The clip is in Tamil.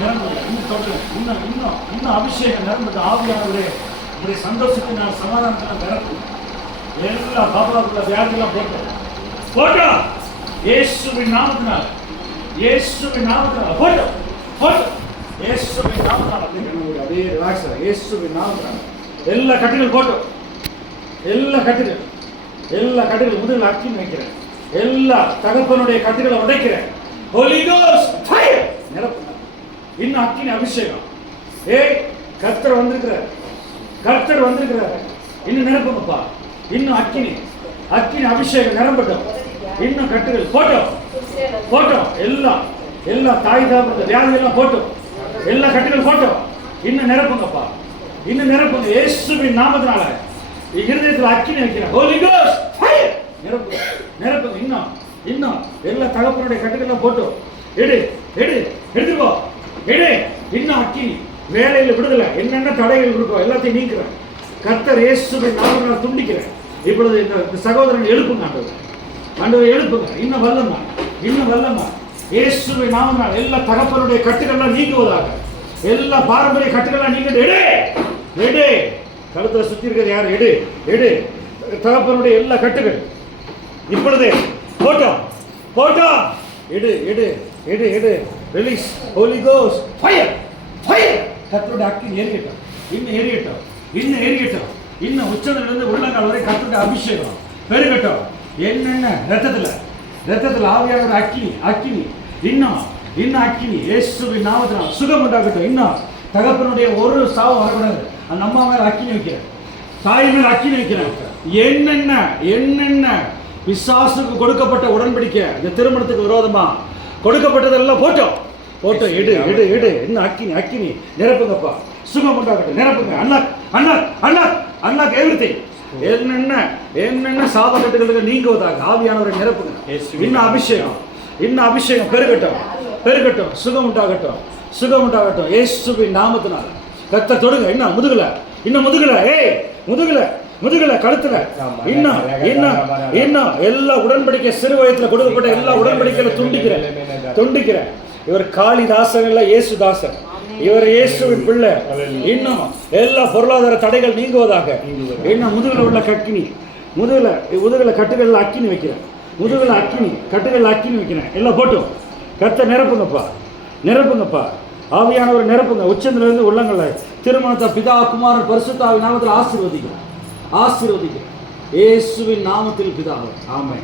நிரம்புங்க. இன்னும் தொடருங்க. இன்னும் இன்னும் இன்னும் அபிஷேகம் நிரம்புது. ஆவியானவரே உங்களுடைய சந்தோஷத்தை நான் சமாதானத்தில் நிரப்பும். எல்லா பாபாவுக்குள்ள வியாதியெல்லாம் போட்டோம் இயேசுவின் நாமத்தினால், இயேசுவின் நாமத்தினால் போட்டோம் இயேசுவின் நாமத்தினால். அதே ரிலாக்ஸ். இயேசுவின் நாமத்தினால் எல்லா கட்டுகள் போட்டோம். எல்லா கட்டுகள் முதுகில் அக்கினி வைக்கிறேன். எல்லா தகப்பனுடைய கட்டுகளை உடைக்கிறேன். Holy Ghost fire நிரப்புங்க. இன்னும் அக்கினி அபிஷேகம். கர்த்தர் வந்திருக்கிறார். இன்னும் நிரப்புங்கப்பா. இன்னும் அக்கினி அபிஷேகம் நிரம்பட்டும். இன்னும் கட்டுகள் போட்டோம். எல்லா தாய் தாப்ப வியாதி எல்லாம் போட்டோம். எல்லா கட்டுகள் போட்டோம். இன்னும் நிரப்புங்கப்பா. இன்னும் நிரப்புங்க. இயேசுவின் நாமத்தினால இருதயத்தில் அக்கினி வைக்கிறேன். Holy Ghost fire நிரப்புங்க. இன்னும் எல்லா தகப்பனுடைய கட்டுகள் போட்டோம். எடுத்துக்கோ. இன்னும் அக்கினி. வேலையில் விடுதலை. என்னென்ன தடைகள் இருக்கோ எல்லாத்தையும் நீக்கிறேன். கர்த்தர் இயேசுவின் நாமத்தினால் துண்டிக்கிறேன். இப்பொழுது இந்த சகோதரன் எழுப்புங்க. ஆண்டவர் எழுப்புங்க. இன்னும் வல்லமா இயேசுவின் நாமத்தினால் எல்லா தகப்பனுடைய கட்டுகள்லாம் நீங்குவதாக. எல்லா பாரம்பரிய கட்டுகள்லாம் நீங்க கழுத்துல சுத்தி இருக்கிறது யாரு? எடு தகப்பனுடைய எல்லா கட்டுகள் இப்பொழுது போட்டோம். எடு ரிலீஸ். Holy Ghost fire கர்த்தருடைய அக்கினி எரியட்டும். இன்னும் எரியட்டும். இன்னும் உச்சத்திலிருந்து உள்ளங்கால் வரை கர்த்தருடைய அபிஷேகம் பெருகட்டும். என்னென்ன ரத்தத்தில் ஆவியானவர் அக்கினி இன்னும் அக்கினி. இயேசுவின் நாமத்தினால் சுகம் உண்டாகட்டும். இன்னும் தகப்பனுடைய ஒரு சாவு வரக்கூடாது. அந்த அம்மா மேல அக்கினி வைக்கிறேன். தாய் மேல அக்கினி வைக்கிறேன். என்னென்ன பிசாசுக்கு கொடுக்கப்பட்ட உடன்படிக்கை இந்த திருமணத்துக்கு விரோதமா கொடுக்கப்பட்டதெல்லாம் போட்டோம். எடு இன்னும் அக்கினி நிரப்புங்கப்பா. சுகம் உண்டாகட்டும். நிரப்புங்க. அண்ணாக் எவ்ரிதிங். என்னென்ன சாபக்கட்டுகளுக்கு நீங்குவதாக ஆவியானவரை நிரப்புங்க. இன்னும் அபிஷேகம் பெருகட்டும். சுகம் உண்டாகட்டும். இயேசுவின் நாமத்தினால் கர்த்தர் தொடுங்க. இன்னும் முதுகுல கழுத்துல இன்னும் எல்லா உடன்படிக்கை சிறு வயதுல கொடுக்கப்பட்ட எல்லா உடன்படிக்கையில துண்டிக்கிறேன். இவர் காளிதாசன் இல்ல, இயேசுதாசன். இவர் இயேசுவின் பிள்ளை. இன்னும் எல்லா பொருளாதார தடைகள் நீங்குவதாக. இன்னும் முதுகுல உள்ள அக்கினி, முதுகுல கட்டுகள் அக்கினி வைக்கிறேன். கட்டுகள் அக்கினி வைக்கிறேன். எல்லாம் போட்டும் கர்த்தர் நிரப்புங்கப்பா. ஆவியானவர் நிரப்புங்க. உச்சந்திலிருந்து உள்ளங்களை திருமணத்தை பிதா குமாரன் பரிசுத்த ஆவியின் நாமத்தில் ஆசீர்வதிக்கிறேன். இயேசுவின் நாமத்தில் பிதாவே. ஆமென்.